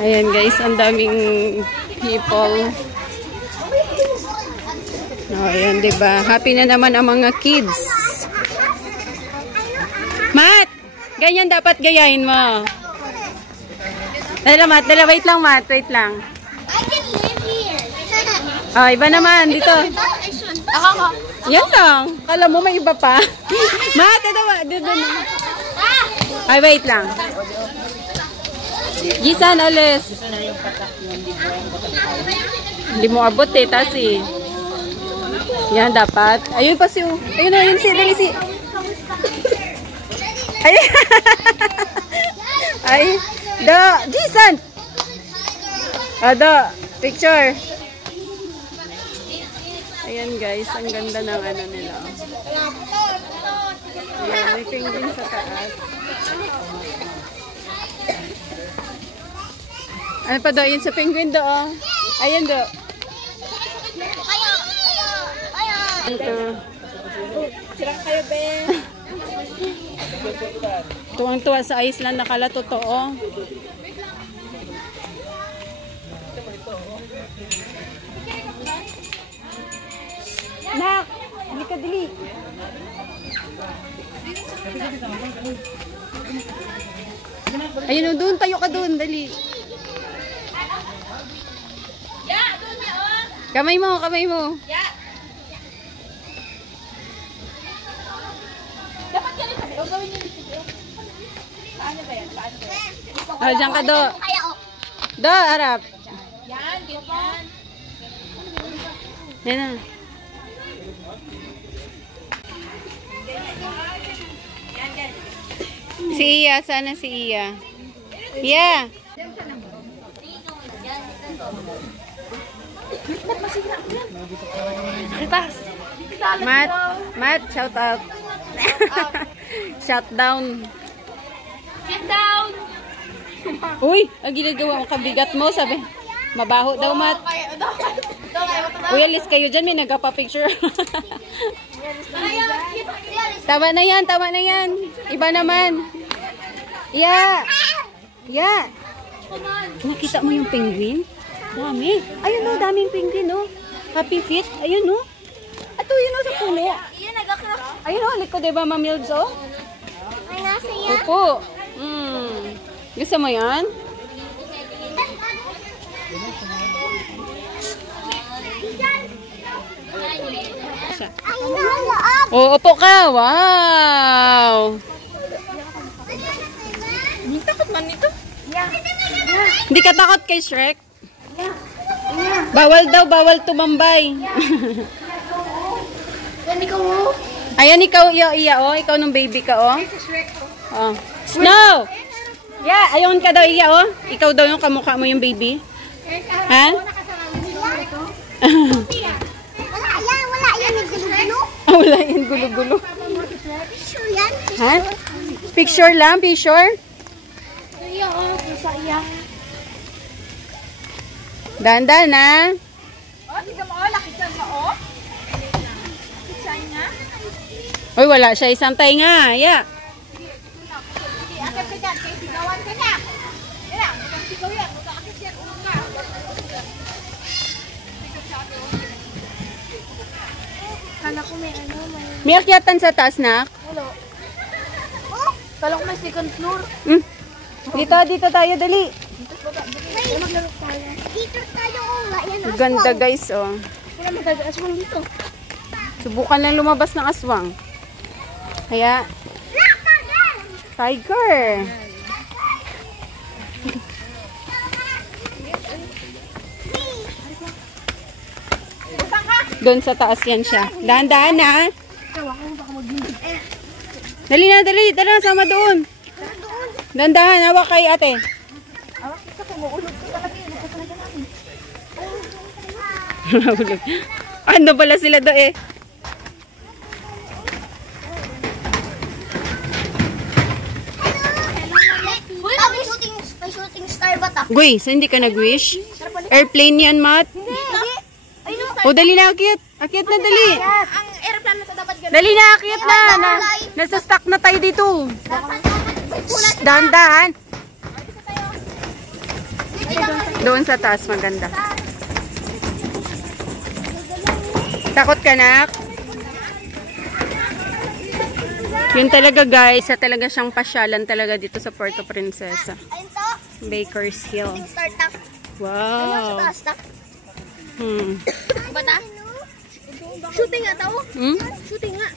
Ayan guys, ang daming people. Oh, ayan, diba? Happy na naman ang mga kids. Mat! Ganyan dapat gayahin mo. Dala, Mat. Dala, wait lang, Mat. Wait lang. I can live here. Oh, iba naman. Dito. Ako. Yan lang. Kala mo may iba pa. Mat, ito ba? Dito na. Ay, wait lang. Gisan, alis. Hindi mo abot eh, tasi. Yan, dapat. Ayun pa si... Ayun na, yun si... Dali si... Ay! Ay! Do! Gisan! Do! Picture! Ayan guys, ang ganda ng ano nila. Ayan, may penguin sa taas. Ano pa do? Ayan sa penguin do, oh. Ayan do. Ito. Sirang kayo, be. Tuwang-tuwa sa Iceland, nakala totoo. Nak! Dili ka, dili. Ayun, doon. Tayo ka doon. Dali. Kamay mo, kamay mo. Dapat ka rin sabi. O gawin niyo dito. Saan ba yan? Saan ba yan? Oh, dyan ka do. Do, harap. Yan, ganyan. Yan na. Si Iya, sana si Iya. Iya. Mat, shout out. Shut down. Sit down. Uy, ang ginagawa mo kabigat mo, sabi. Mabaho daw, Mat. Uy, alis kayo dyan, may nagpa-picture. Tama na yan, tama na yan. Iba naman. Yeah. Yeah. Nakita mo yung penguin? Dami. Ayun o, daming penguin o. Happy feet. Ayun o. Ato, yun o sa puno. Ayun o, likod diba, Ma'am Milds o? Ay, nasa yan. Opo. Gusto mo yan? Oh, upo ka. Wow. Hindi takot man nito. Hindi ka takot kay Shrek? Bawal daw, bawal tumambay. Yan, ikaw mo. Ayan, ikaw, iya, oh. Ikaw nung baby ka, oh. Oh. Snow! Yeah, ayon ka daw, iya, oh. Ikaw daw yung kamukha mo yung baby. Ha? Wala yan. May gulo-gulo. Wala yan, gulo-gulo. Picture yan. Ha? Picture lang, picture? Iya, oh. Sa iya. Dahan-dahan, ha? Oh, tignan mo, oh. Laki dyan mo, oh. Picture niya. Uy, wala siya. Isang tay nga. Yeah. Akit ka dyan. Kaya sigawan ka na. Yan, huwag sigaw yan. Huwag akit yan. Ulo nga. Kala ko may ano, may... May akyatan sa taas, nak? Ulo. Oh! Kala ko may second floor. Dito tayo, dali. Maglaro tayo. Dito tayo, oh. Yan, Ganda, guys, oh. wala magagaaswang dito. Subukan lang lumabas ng aswang. Kaya, tiger. Doon sa taas yan siya. Dahan-dahan na. Dali na, dali. Tara, sama doon. Dahan-dahan. Hawak kay ate. Ano pala sila do eh. May shooting star ba ta? Guy, sa hindi ka nag-wish? Airplane yan, Mat. O, dali na, akyat. Akyat na, dali. Ang aeroplano sa dapat ganun. Dali na, akyat na. Nasa stuck na tayo dito. Dahan-dahan. Doon sa taas, maganda. Takot ka, nak? Yun talaga, guys. Sa talaga siyang pasyalan talaga dito sa Puerto Princesa. Baker's Hill. Wow. Bata? Shooting nga tao? Shooting nga.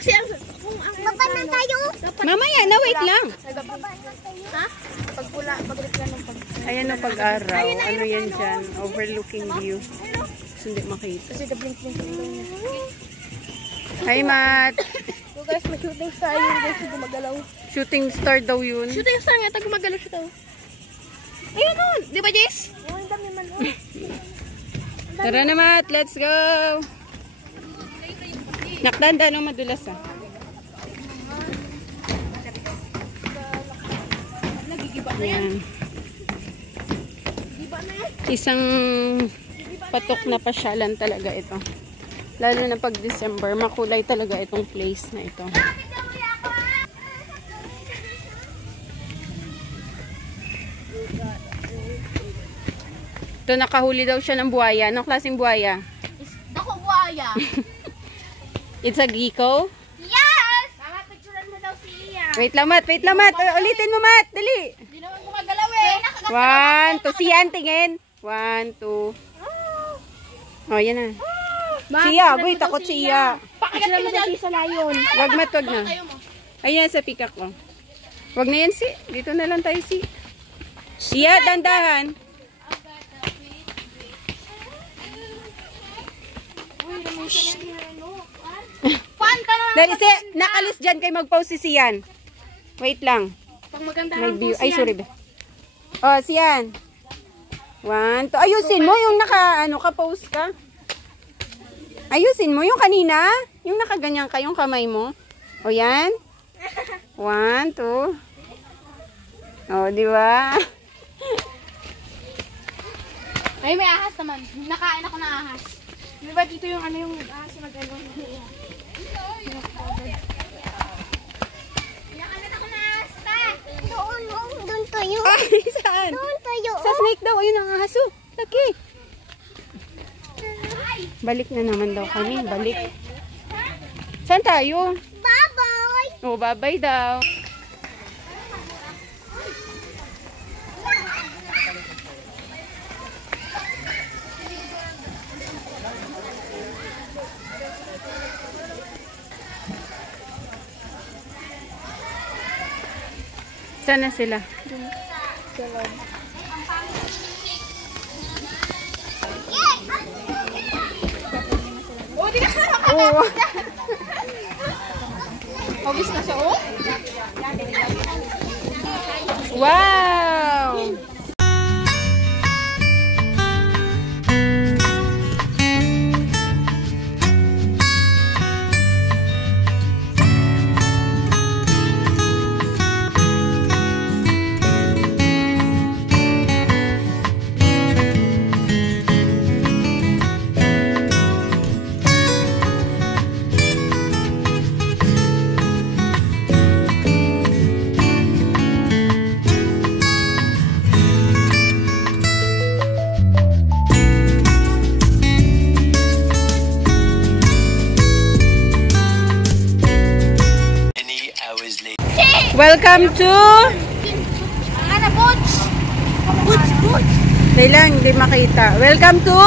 Kasi kung ang baba na tayo. Mamaya na, wait lang. Ha? Pagpula, pagrekla ng pag. Ayan o pag-araw. Ano yan dyan? Overlooking view. Hindi makita. Kasi the blink-blink niya. Hi, Matt. So guys, may shooting star yun guys. Gumagalaw. Shooting star daw yun. Shooting star nga, tayo gumagalaw siya daw. Ayun o. Di ba, Jess? Oo, ang dami man o. Tara na, Matt. Let's go. Nakdanda no madulas ah. Yan. Isang patok na pasyalan talaga ito. Lalo na pag December, makulay talaga itong place na ito. Ito nakahuli daw siya ng buhaya. Anong klaseng buhaya? Dako buhaya. It's a gecko? Yes! Mama, picturean mo daw si Iya. Wait lang, Matt. Wait lang, Matt. Ulitin mo, Matt. Dali. Hindi naman gumagalaw eh. 1, 2. Siyan, tingin. 1, 2. Oh, yan na. Siya, agoy, takot siya. Pakagat ka na dyan sa layon. Wag, Matt, wag na. Ayan, sa pikak ko. Wag na yan, si. Dito na lang tayo, si. Siya, dandahan. Dali, si. Nakalis dyan kay mag-pause si Siyan. Wait lang. Pag maganda May ang view. pose Ay, yan. sorry ba? Oh, Siyan. 1, 2. Ayusin mo yung naka-pose ka. Ayusin mo yung kanina. Yung nakaganyan ka, yung kamay mo. O, yan. 1, 2. O, di ba? Ay, may ahas naman. Nakain ako ng ahas. Di ba dito yung ano yung ahas yung mag-ano? Nakain ako ng ahas pa. Doon tayo. Ay, saan? Doon tayo. Sa snake daw. Ayun ang aso. Laki. Balik na naman daw kami. Balik. Saan tayo? Bye-bye. Oh, bye-bye daw. Saan na sila? Oh, di ka sama ka. Oo. Obvious na siya, oh. Wow! Welcome to... Ano, Butch? Butch. Dahil lang, hindi makita. Welcome to...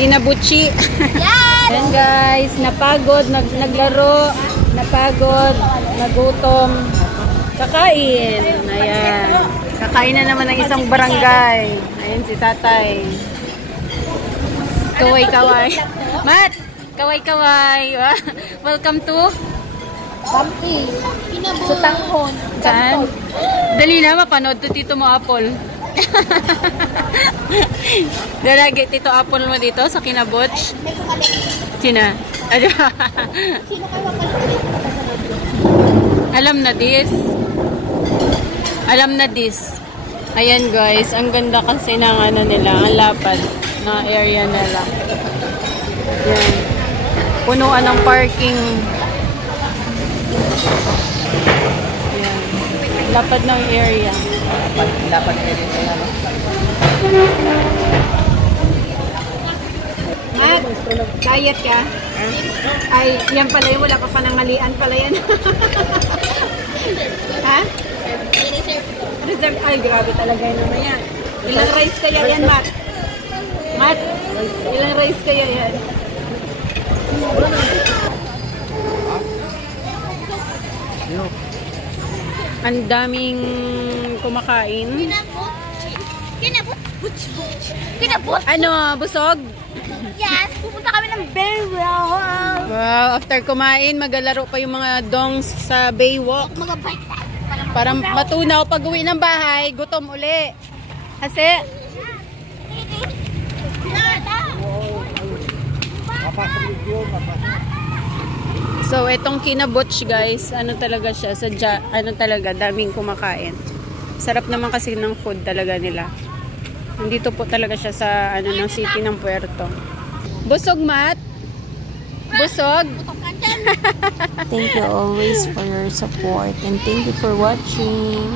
Kinabuchi. Yes! Ayan guys, napagod, naglaro, napagod, nagutom, kakain. Ayan. Kakain na naman ng isang barangay. Ayan si tatay. Kaway-kaway. Matt! Kaway-kaway. Welcome to... Bumpy. Sutanghon. Saan? Dali na, mapanood to Tito mo Apple. Dalagi Tito Apple mo dito sa Kinabutch. May kumalit. Sina? Sino kayo mapalit? Alam na this. Alam na this. Ayan guys, ang ganda kasi ng ano nila, ang lapad na area nila. Yan. Punuan ng parking. Yan. Lapad ng area. Dapat area ito ano. Mat, diet ka? Ay, yan pala yun. Wala ka pa nangalian pala yan. Ha? Reserve. Ay, grabe talaga yun naman yan. Ilang rice kaya yan, Mat? Mat, ilang rice kaya yan? Ang daming kumakain. Kinabot? Ano, busog? Yes, pupunta kami ng Baywalk. Wow, after kumain, maglalaro pa yung mga dongs sa Baywalk. Mag-bike tayo. Para matunaw pag uwi ng bahay, gutom uli. Kasi, so itong kinabutch guys, ano talaga siya, ano talaga, daming kumakain. Sarap naman kasi ng food talaga nila. Nandito po talaga siya sa ano ng city ng Puerto. Busog, Mat? Busog? Thank you always for your support and thank you for watching.